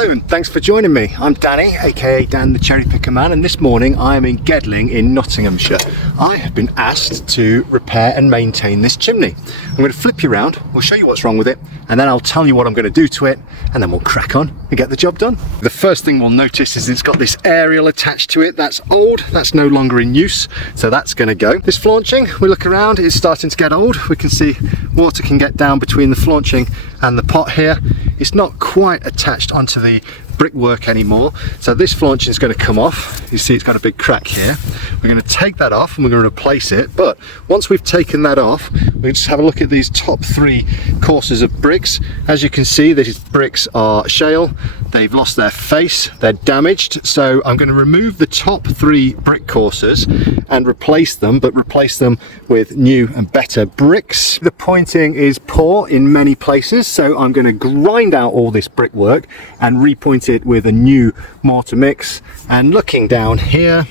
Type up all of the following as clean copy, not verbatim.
Hello and thanks for joining me. I'm Danny, aka Dan the Cherry Picker Man, and this morning I am in Gedling in Nottinghamshire. I have been asked to repair and maintain this chimney. I'm going to flip you around, we'll show you what's wrong with it, and then I'll tell you what I'm going to do to it, and then we'll crack on and get the job done. The first thing we'll notice is it's got this aerial attached to it. That's old, that's no longer in use, so that's going to go. This flauncing, we look around, it's starting to get old. We can see water can get down between the flauncing and the pot here. It's not quite attached onto the brickwork anymore, so this flauncing is going to come off. You see it's got a big crack here. We're going to take that off and we're going to replace it, but once we've taken that off, we just have a look at these top three courses of bricks. As you can see, these bricks are shale, they've lost their face, they're damaged, so I'm going to remove the top three brick courses and replace them, but replace them with new and better bricks. The pointing is poor in many places, so I'm going to grind out all this brickwork and repoint it with a new mortar mix. And looking down here,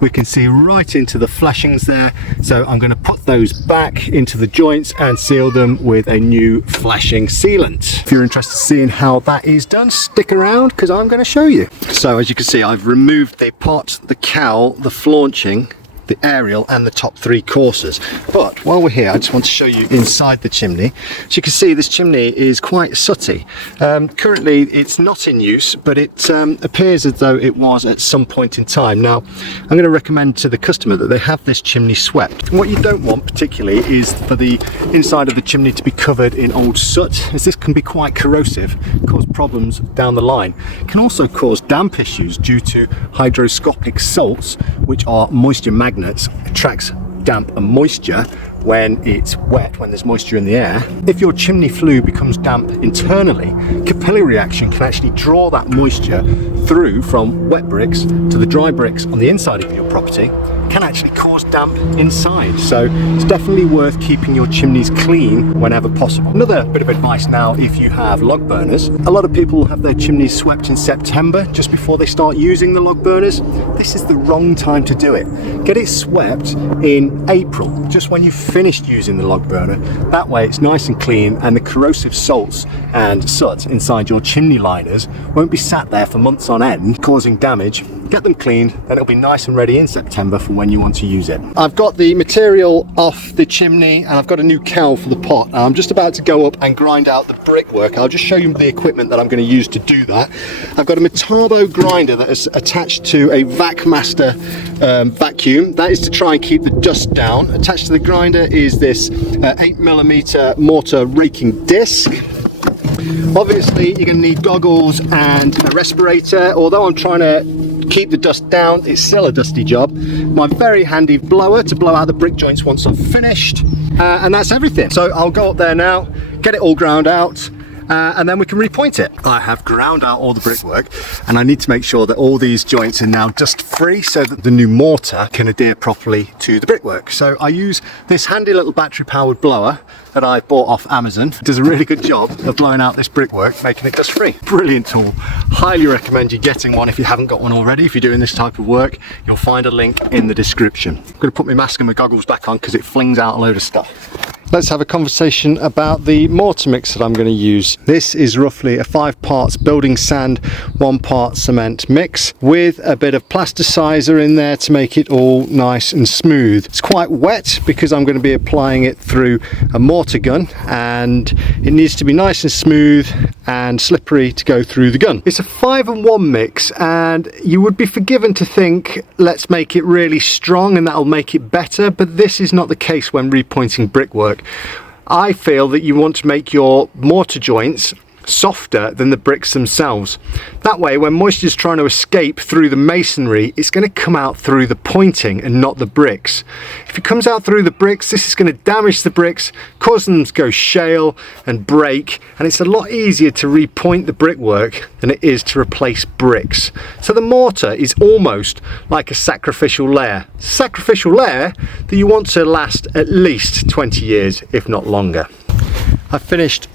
we can see right into the flashings there, so I'm going to put those back into the joints and seal them with a new flashing sealant. If you're interested in seeing how that is done, stick around because I'm going to show you. So as you can see, I've removed the pot, the cowl, the flauncing, the aerial and the top three courses. But while we're here, I just want to show you inside the chimney. As you can see, this chimney is quite sooty. Currently it's not in use, but it appears as though it was at some point in time. Now I'm going to recommend to the customer that they have this chimney swept. And what you don't want particularly is for the inside of the chimney to be covered in old soot, as this can be quite corrosive, cause problems down the line. It can also cause damp issues due to hygroscopic salts, which are moisture magnets. Attracts damp and moisture when it's wet, when there's moisture in the air. If your chimney flue becomes damp internally, capillary reaction can actually draw that moisture through from wet bricks to the dry bricks on the inside of your property, can actually cause damp inside. So it's definitely worth keeping your chimneys clean whenever possible. Another bit of advice now, if you have log burners, a lot of people have their chimneys swept in September just before they start using the log burners. This is the wrong time to do it. Get it swept in April, just when you've finished using the log burner. That way it's nice and clean, and the corrosive salts and soot inside your chimney liners won't be sat there for months on end causing damage. Get them cleaned, then it'll be nice and ready in September for when you want to use it. I've got the material off the chimney and I've got a new cowl for the pot. I'm just about to go up and grind out the brickwork. I'll just show you the equipment that I'm going to use to do that. I've got a Metabo grinder that is attached to a VacMaster vacuum. That is to try and keep the dust down. Attached to the grinder is this 8mm Mortar raking disc. Obviously you're going to need goggles and a respirator. Although I'm trying to keep the dust down, it's still a dusty job. My very handy blower to blow out the brick joints once I've finished, and that's everything. So I'll go up there now, get it all ground out, and then we can repoint it. I have ground out all the brickwork, and I need to make sure that all these joints are now dust free so that the new mortar can adhere properly to the brickwork. So I use this handy little battery powered blower that I bought off Amazon. It does a really good job of blowing out this brickwork, making it dust free. Brilliant tool. Highly recommend you getting one if you haven't got one already. If you're doing this type of work, you'll find a link in the description. I'm going to put my mask and my goggles back on because it flings out a load of stuff. Let's have a conversation about the mortar mix that I'm going to use. This is roughly a 5 parts building sand, 1 part cement mix with a bit of plasticizer in there to make it all nice and smooth. It's quite wet because I'm going to be applying it through a mortar gun, and it needs to be nice and smooth and slippery to go through the gun. It's a 5-in-1 mix, and you would be forgiven to think let's make it really strong and that'll make it better, but this is not the case when repointing brickwork. I feel that you want to make your mortar joints softer than the bricks themselves. That way, when moisture is trying to escape through the masonry, it's going to come out through the pointing and not the bricks. If it comes out through the bricks, this is going to damage the bricks, cause them to go shale and break, and it's a lot easier to repoint the brickwork than it is to replace bricks. So the mortar is almost like a sacrificial layer. Sacrificial layer that you want to last at least 20 years, if not longer. I've finished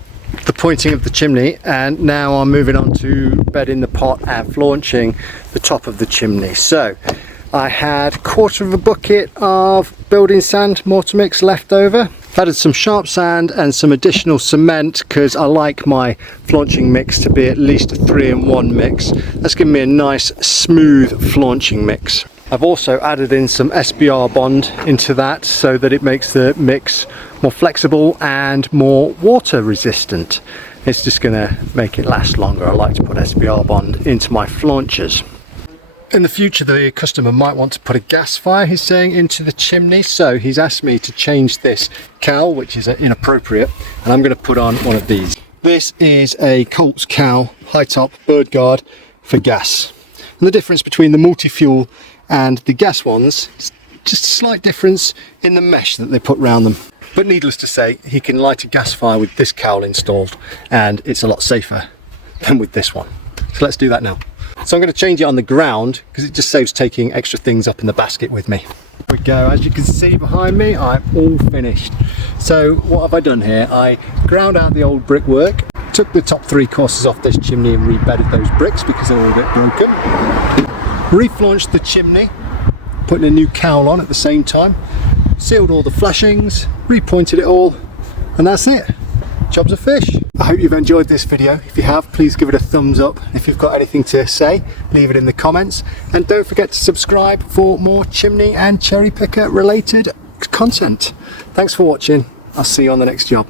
the pointing of the chimney, and now I'm moving on to bedding the pot and flauncing the top of the chimney. So I had 1/4 of a bucket of building sand mortar mix left over. I've added some sharp sand and some additional cement because I like my flauncing mix to be at least a 3-in-1 mix. That's given me a nice smooth flauncing mix. I've also added in some SBR bond into that so that it makes the mix more flexible and more water resistant. It's just going to make it last longer. I like to put SBR bond into my flaunchers. In the future, the customer might want to put a gas fire, he's saying, into the chimney, so he's asked me to change this cowl, which is inappropriate, and I'm going to put on one of these. This is a Colt's cowl, high top, bird guard for gas. And the difference between the multi-fuel and the gas ones is just a slight difference in the mesh that they put around them. But needless to say, he can light a gas fire with this cowl installed, and it's a lot safer than with this one. So let's do that now. So I'm going to change it on the ground because it just saves taking extra things up in the basket with me. Here we go. As you can see behind me, I'm all finished. So what have I done here? I ground out the old brickwork, took the top 3 courses off this chimney and rebedded those bricks because they were a bit broken. Re-flaunched the chimney, putting a new cowl on at the same time. Sealed all the flashings, repointed it all, and that's it. Job's a fish. I hope you've enjoyed this video. If you have, please give it a thumbs up. If you've got anything to say, leave it in the comments. And don't forget to subscribe for more chimney and cherry picker related content. Thanks for watching. I'll see you on the next job.